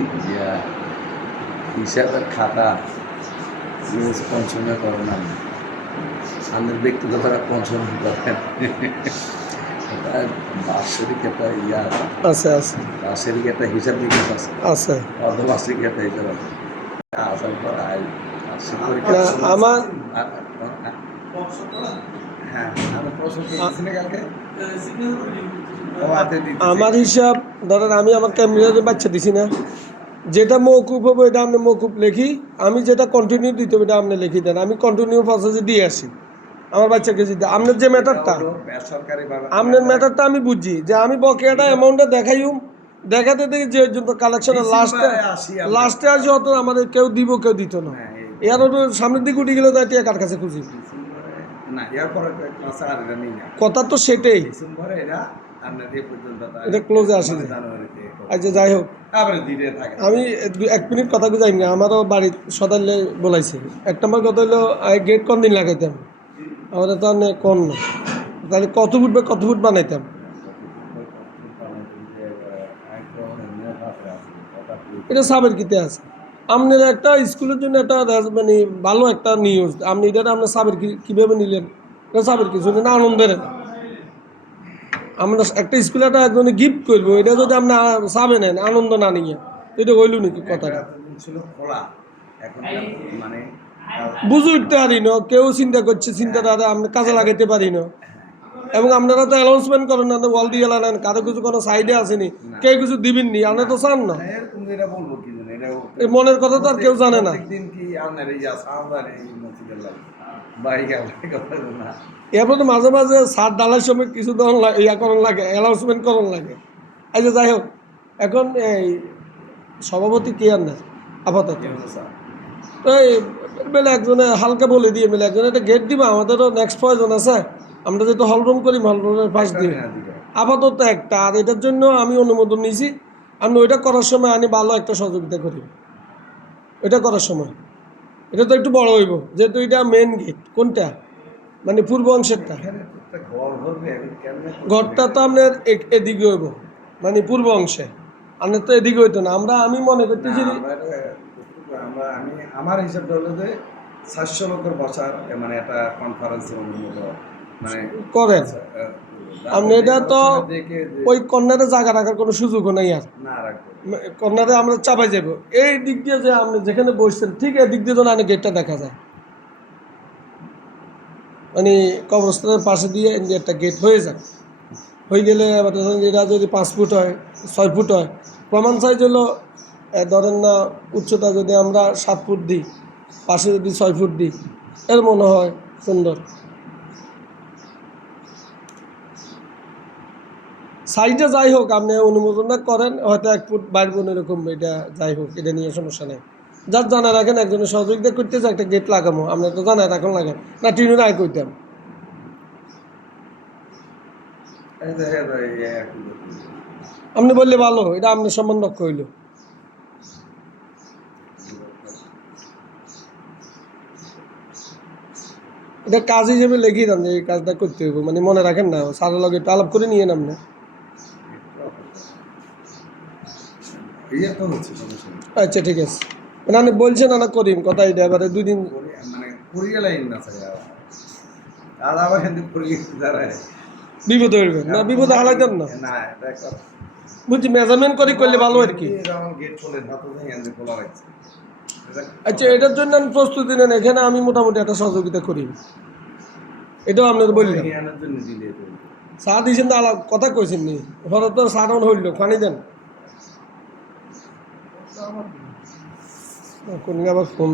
ইয়া, হিসাবের খাতা নিউজ পঞ্চমে করেন আপনি, আমাদের ব্যক্তিগত পঞ্চম করেন। বার্ষিক একটা ইয়া আছে আছে বার্ষিক একটা হিসাব নিকাশ আছে, আছে। অর্ধবার্ষিক একটা হিসাব আছে। আসার পর বার্ষিক না, পরীক্ষা আমার হ্যাঁ আমি প্রশ্ন কালকে আমার হিসাব ধরেন আমি আমার ক্যামেরাতে বাচ্চা দিছি না, যেটা মৌকুফ হবে এটা আপনি মৌকুফ লিখি, আমি যেটা কন্টিনিউ দিতে হবে এটা আপনি লিখি দেন, আমি কন্টিনিউ প্রসেসে দিয়ে আসি আমার বাচ্চাকে দিতে। আপনার যে ম্যাটারটা, আপনার ম্যাটারটা আমি বুঝি যে আমি বকেয়াটা অ্যামাউন্টটা দেখাইম, দেখাতে দেখি যে কালেকশনে লাস্টে আসি অত আমাদের কেউ দিব কেউ দিত না, এর সামনের দিকে উঠে গেলে তাই কার কাছে খুঁজি। কথা তো সেটাই, এটা ক্লোজে আসি। আচ্ছা যাই হোক, আমি 1 মিনিট কথা বুঝাই না, আমারও বাড়ির সদাইলে বলাইছে। 1 নম্বর কথা হলো গেট কোন দিন লাগাইতাম, আমাদের তো কোন না, তাহলে কত ফুট বানাইতাম। এটা সাবের কিতে আছে আপনার একটা স্কুলের জন্য একটা মানে ভালো একটা নিউজ, আপনি এটা আপনার সাবের কীভাবে নিলেন? এটা সাবের কিছু না, আনন্দের। আমরা একটা স্কুলে একটা একজনে গিফট করবো, এটা যদি আপনার সাবে নেন আনন্দ না নিয়ে, এটা হইল নাকি কথাটা? বুঝে উঠতে পারি না, কেউ চিন্তা করছে, চিন্তাটা আমরা কাজে লাগাইতে পারি না। এবং আপনারা তো অ্যানাউন্সমেন্ট করেন না, ওয়াল দিয়ে নেন, কারো কিছু কোনো সাইডে আসেনি, কেউ কিছু দিবেননি, আপনারা তো চান না। মনের কথা তো আর কেউ জানে না। এরপর তো মাঝে মাঝে সার ডালার সময় কিছু ইয়া করন লাগে, অ্যানাউন্সমেন্ট করন লাগে। আচ্ছা যাই হোক, এখন এই সভাপতি কে আর না আপাতত, এই মেলে একজনে হালকা বলে দিয়ে মেলে একজনে একটা গেট দিবা, আমাদেরও নেক্সট প্রয়োজন আছে, আমরা যেহেতু হলরুম করি হলরুমের পাশ দিয়ে আপাতত একটা, আর এটার জন্য আমি অনুমোদন নিয়েছি। আমি ওইটা করার সময় আমি ভালো একটা সহযোগিতা করি, এটা করার সময় এটা তো একটু বড় হইব, যেহেতু এটা মেন গেট। কোনটা মানে পূর্ব অংশেরটা, ঘরটা তো আপনার এদিকে হইব, মানে পূর্ব অংশে, আপনার তো এদিকে হইতো না। আমি মনে করতেছি আমার হিসাবটা হলো যে 700 লোকের বসার মানে একটা কনফারেন্স মানে করেন আপনি, এটা তো ওই কর্নারে জায়গা রাখার কোনো সুযোগও নাই, আর কর্নারে আমরা চাপাই যাব। এই দিক দিয়ে যে আপনি যেখানে বসছেন ঠিক এই দিক দিয়ে যেন গেটটা দেখা যায়, মানে কবরস্থানের পাশে দিয়ে একটা গেট হয়ে যায়। হয়ে গেলে এটা যদি 5 ফুট হয় 6 ফুট হয়, প্রমাণ সাইজ হলো ধরেন না উচ্চতা যদি আমরা 7 ফুট দিই, পাশে যদি 6 ফুট দিই, এর মনে হয় সুন্দর। সাইজটা যাই হোক আপনি অনুমোদনটা করেন, হয়তো 1 ফুট বাড়বো এরকম, এটা যাই হোক, এটা নিয়ে সমস্যা নেই। যার জানা রাখেন একজনের সহযোগিতা করতে যে একটা গেট লাগাবো, আপনি তো জানা রাখুন লাগেন না, টিনের আয় করতাম। আপনি বললে ভালো, এটা আপনার সম্মান রক্ষ হইল। এটা কাজ হিসেবে লেগে দেন যে এই কাজটা করতে হইব, মানে মনে রাখেন না, সারা লগে একটু আলাপ করে নিয়ে নাম না। আচ্ছা ঠিক আছে, মানে আপনি বলছেন না করিম কথা, এটা এবারে 2 দিন বিপদ হইবে না, বিপদ হালাই দেন না, বুঝছি মেজারমেন্ট করলে ভালো আর কি। আচ্ছা এটার জন্য আমি প্রস্তুতি নেন, এখানে আমি মোটামুটি একটা সহযোগিতা করি, এটাও আপনার বললাম। চা দিয়েছেন তো আলাপ কথা কইছেন নি, হঠাৎ তো চা ডাউন হইল, পানি দেন কোন আবার ফোন